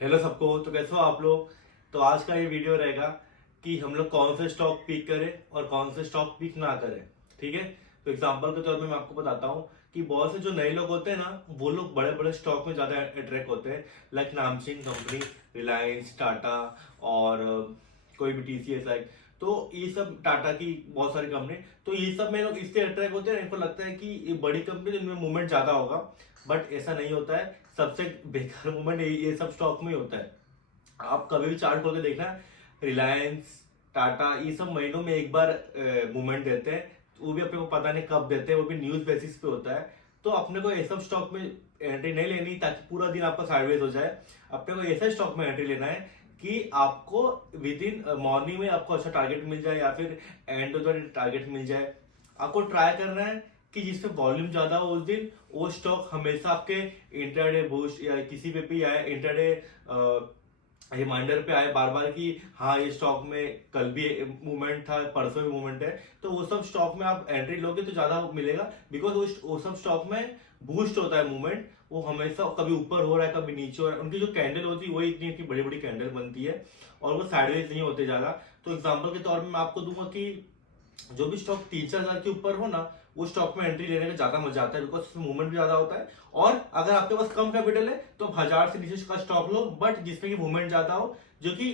Hello सबको। तो कैसे हो आप लोग। तो आज का ये वीडियो रहेगा कि हम लोग कौन से स्टॉक पिक करें और कौन से स्टॉक पिक ना करें। ठीक है। तो एग्जांपल के तौर पे मैं आपको बताता हूँ कि बहुत से जो नए लोग होते हैं ना, वो लोग बड़े बड़े स्टॉक में ज्यादा अट्रैक्ट होते हैं, लाइक नामचीन कंपनी, रिलायंस, टाटा और कोई भी टीसीएस लाइक। तो ये सब टाटा की बहुत सारी कंपनी, तो ये सब में लोग इससे अट्रैक्ट होते हैं। इनको लगता है कि ये बड़ी कंपनी, इनमें मूवमेंट ज्यादा होगा, बट ऐसा नहीं होता है। सबसे बेकार मूवमेंट ये सब स्टॉक में ही होता है। आप कभी भी चार्ट खोल के देखना, रिलायंस, टाटा, ये सब महीनों में एक बार मूवमेंट देते हैं। वो भी अपने को पता नहीं कब देते हैं, वो भी न्यूज बेसिस पे होता है। तो अपने को ऐसा स्टॉक में एंट्री नहीं लेनी ताकि पूरा दिन आपका साइडवेज हो जाए। अपने को ऐसा स्टॉक में एंट्री लेना है कि आपको विद इन मॉर्निंग में आपको अच्छा टारगेट मिल जाए या फिर end of the day target मिल जाए। आपको ट्राई करना है कि जिसमें वॉल्यूम ज्यादा हो उस दिन वो स्टॉक हमेशा आपके इंटरडे बूस्ट या किसी पे भी आए, इंटरडे रिमाइंडर पे आए बार बार कि हाँ ये स्टॉक में कल भी मूवमेंट था, परसों भी मूवमेंट है। तो वो सब स्टॉक में आप एंट्री लोगे तो ज्यादा मिलेगा, बिकॉज वो सब स्टॉक में बूस्ट होता है मूवमेंट। वो हमेशा कभी ऊपर हो रहा है कभी नीचे हो रहा है। उनकी जो कैंडल होती है वही इतनी इतनी बड़ी बड़ी कैंडल बनती है और वो साइडवेज नहीं होते ज्यादा। तो एग्जाम्पल के तौर पर मैं आपको दूंगा कि जो भी स्टॉक 3-4 हजार के ऊपर हो ना, वो स्टॉक में एंट्री लेने का ज्यादा मजा आता है, बिकॉज उसमें मूवमेंट भी ज्यादा होता है। और अगर आपके पास कम कैपिटल है तो 1000 से नीचे का स्टॉक लो, बट जिसमें कि मूवमेंट ज्यादा हो, जो कि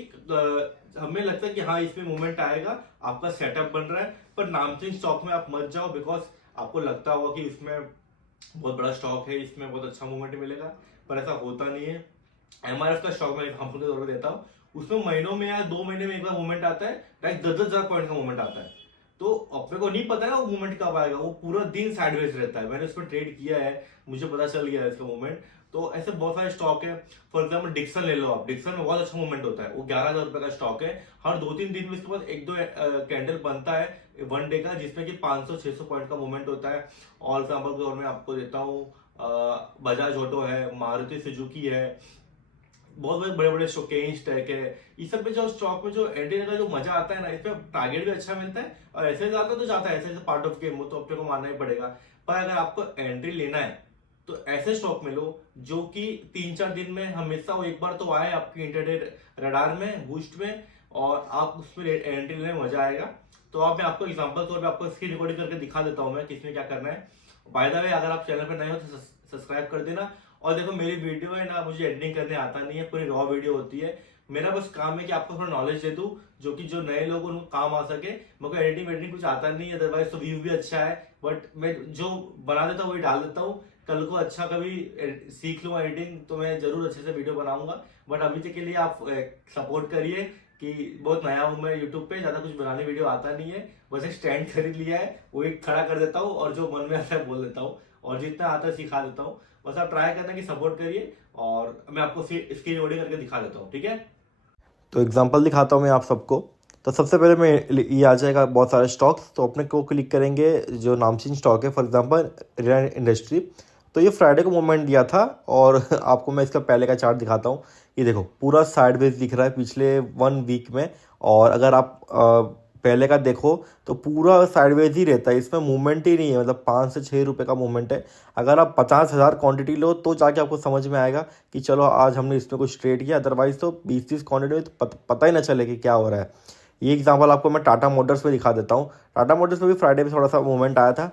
हमें लगता है कि हाँ इसमें मूवमेंट आएगा, आपका सेटअप बन रहा है। पर नामचीन स्टॉक में आप मत जाओ, बिकॉज आपको लगता होगा कि इसमें बहुत बड़ा स्टॉक है, इसमें बहुत अच्छा मूवमेंट मिलेगा, पर ऐसा होता नहीं है। एमआरएफ का स्टॉक मैं एग्जाम्पल के तौर पर देता हूँ, उसमें महीनों में या 2 महीने में एक बार मूवमेंट आता है, लाइक 10-10 हजार पॉइंट का मूवमेंट आता है। तो अपने को नहीं पता है वो मूवमेंट कब आएगा, वो पूरा दिन साइडवेज रहता है। मैंने उसमें ट्रेड किया है, मुझे पता चल गया है इसका मूवमेंट। तो ऐसे बहुत सारे स्टॉक है। फॉर एग्जाम्पल डिक्सन ले लो आप, डिक्सन में बहुत अच्छा मूवमेंट होता है। वो 11,000 रुपए का स्टॉक है। हर 2-3 दिन में इसके पास एक दो कैंडल बनता है वन डे का, जिसमें कि 500-600 पॉइंट का मूवमेंट होता है। और एग्जाम्पल के तौर में आपको देता हूँ, बजाज ऑटो है, मारुति सुजुकी है, बहुत बड़े बड़े शोकेन स्टैक है। इस सब में जो स्टॉक में जो एंट्री का जो मजा आता है ना, इसमें टारगेट भी अच्छा मिलता है और ऐसे जाता तो जाता है, ऐसे पार्ट ऑफ गेम हो तो अपने को मानना ही पड़ेगा। पर अगर आपको एंट्री लेना है तो ऐसे स्टॉक में लो जो कि 3-4 दिन में हमेशा वो एक बार तो आए आपके इंटरडे रडार में, बूस्ट में, और आप उसमें एंट्री लेने में मजा आएगा। तो आप मैं आपको एग्जांपल तौर पे आपको स्क्रीन रिकॉर्डिंग करके दिखा देता हूँ मैं किसमें क्या करना है। बाय द वे, अगर आप चैनल पर नए हो तो सब्सक्राइब कर देना। और देखो मेरी वीडियो है ना, मुझे एडिटिंग करने आता नहीं है, पूरी रॉ वीडियो होती है। मेरा बस काम है कि आपको थोड़ा नॉलेज दे दूं, जो कि जो नए लोग उनको काम आ सके। मेरे को एडिटिंग वेडिटिंग कुछ आता नहीं है, अदरवाइज तो व्यू भी अच्छा है, बट मैं जो बना देता हूँ वही डाल देता हूँ। कल को अच्छा कभी सीख लूंगा एडिटिंग तो मैं जरूर अच्छे से वीडियो बनाऊंगा। बट अभी तक के लिए आप सपोर्ट करिए कि बहुत नया हूं मैं यूट्यूब पे, ज्यादा कुछ बनाने वीडियो आता नहीं है। बस एक स्टैंड खरीद लिया है, वो एक खड़ा कर देता हूँ और जो मन में आता है बोल देता हूँ, और जितना आता है सिखा देता हूँ। बस आप ट्राई करना कि सपोर्ट करिए, और मैं आपको स्क्रीन रिकॉर्डिंग करके दिखा देता हूँ, ठीक है। तो एग्जांपल दिखाता हूँ मैं आप सबको। तो सबसे पहले मैं ये आ जाएगा बहुत सारे स्टॉक्स, तो अपने को क्लिक करेंगे जो नामचीन स्टॉक है, फॉर एग्जांपल रिलायंस इंडस्ट्री। तो ये फ्राइडे को मूवमेंट दिया था, और आपको मैं इसका पहले का चार्ट दिखाता हूँ। ये देखो पूरा साइडवेज दिख रहा है पिछले 1 वीक में। और अगर आप पहले का देखो तो पूरा साइडवेज ही रहता है, इसमें मूवमेंट ही नहीं है, मतलब 5 से 6 रुपए का मूवमेंट है। अगर आप 50,000 क्वांटिटी लो तो जाके आपको समझ में आएगा कि चलो आज हमने इसमें कुछ ट्रेड किया, अदरवाइज तो 20-30 क्वांटिटी में तो पता ही ना चले कि क्या हो रहा है। ये एग्जांपल आपको मैं टाटा मोटर्स में दिखा देता हूँ। टाटा मोटर्स में भी फ्राइडे में थोड़ा सा मूवमेंट आया था,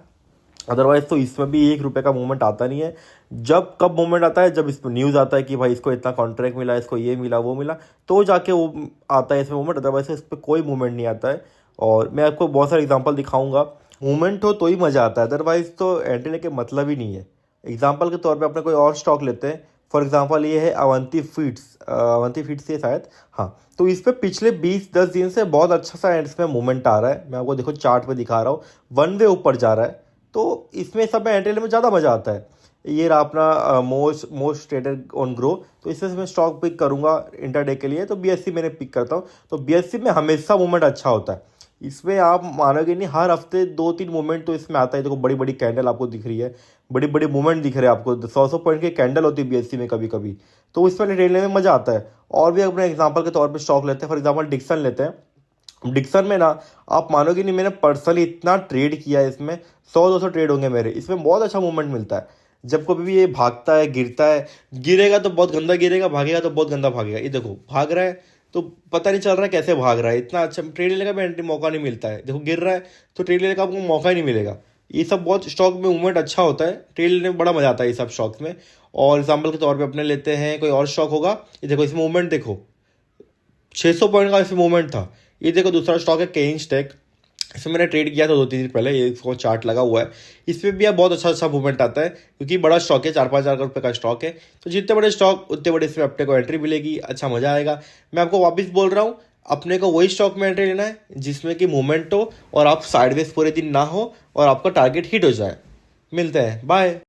अदरवाइज तो इसमें भी 1 रुपये का मूवमेंट आता नहीं है। जब कब मूवमेंट आता है, जब इसमें न्यूज़ आता है कि भाई इसको इतना कॉन्ट्रैक्ट मिला, इसको ये मिला वो मिला, तो जाके वो आता है इसमें मूवमेंट, अदरवाइज इस पर कोई मूवमेंट नहीं आता है। और मैं आपको बहुत सारे एग्जांपल दिखाऊंगा। मूवमेंट हो तो ही मज़ा आता है, अदरवाइज तो एंट्री लेके मतलब ही नहीं है। एग्जांपल के तौर पे अपने कोई और स्टॉक लेते हैं। फॉर एग्जांपल ये है अवंती फीड्स ये शायद, हाँ। तो इस पे पिछले 20-10 दिन से बहुत अच्छा सा इसमें मूवमेंट आ रहा है। मैं आपको देखो चार्ट पे दिखा रहा हूँ, वन वे ऊपर जा रहा है। तो इसमें सब में एंट्री लेने में ज़्यादा मज़ा आता है। ये रहा अपना मोस्ट ट्रेडेड ऑन ग्रो। तो इसमें से मैं स्टॉक पिक करूंगा इंटरडे के लिए, तो बीएससी मैंने पिक करता हूँ। तो बीएससी में हमेशा मूवमेंट अच्छा होता है। इसमें आप मानोगे नहीं, हर हफ्ते 2-3 मूवमेंट तो इसमें आता है। देखो बड़ी बड़ी कैंडल आपको दिख रही है, बड़ी बड़ी मूवमेंट दिख रहे हैं आपको, 100-100 पॉइंट की कैंडल होती है बीएससी में कभी कभी। तो इसमें ट्रेड लेने में मज़ा आता है। और भी अपने एग्जाम्पल के तौर पर स्टॉक लेते हैं, फॉर एग्जाम्पल डिक्सन लेते हैं। डिक्सन में ना, आप मानोगे नहीं, मैंने पर्सनली इतना ट्रेड किया है इसमें, 100-200 ट्रेड होंगे मेरे। इसमें बहुत अच्छा मूवमेंट मिलता है। जब कभी भी ये भागता है, गिरता है, गिरेगा तो बहुत गंदा गिरेगा, भागेगा तो बहुत गंदा भागेगा। ये देखो भाग रहा है तो पता नहीं चल रहा है कैसे भाग रहा है, इतना अच्छा ट्रेड लेने का भी एंट्री मौका नहीं मिलता है। देखो गिर रहा है तो ट्रेड लेने का आपको मौका ही नहीं मिलेगा। ये सब बहुत स्टॉक में मूवमेंट अच्छा होता है, ट्रेड लेने में बड़ा मजा आता है ये सब स्टॉक्स में। और एग्जाम्पल के तौर पे अपने लेते हैं कोई और स्टॉक होगा, ये देखो इसमें मूवमेंट देखो 600 पॉइंट का इसमें मूवमेंट था। ये देखो दूसरा स्टॉक है केन्स टेक, इसमें मैंने ट्रेड किया था 2-3 दिन पहले, ये इसको चार्ट लगा हुआ है। इसमें भी यार बहुत अच्छा मूवमेंट आता है क्योंकि बड़ा स्टॉक है, 4-5 हज़ार रुपये का स्टॉक है। तो जितने बड़े स्टॉक उतने बड़े इसमें अपने को एंट्री मिलेगी, अच्छा मजा आएगा। मैं आपको वापस बोल रहा हूँ, अपने को वही स्टॉक में एंट्री लेना है जिसमें कि मूवमेंट हो और आप साइडवेज पूरे दिन ना हो और आपका टारगेट हिट हो जाए। मिलते हैं, बाय।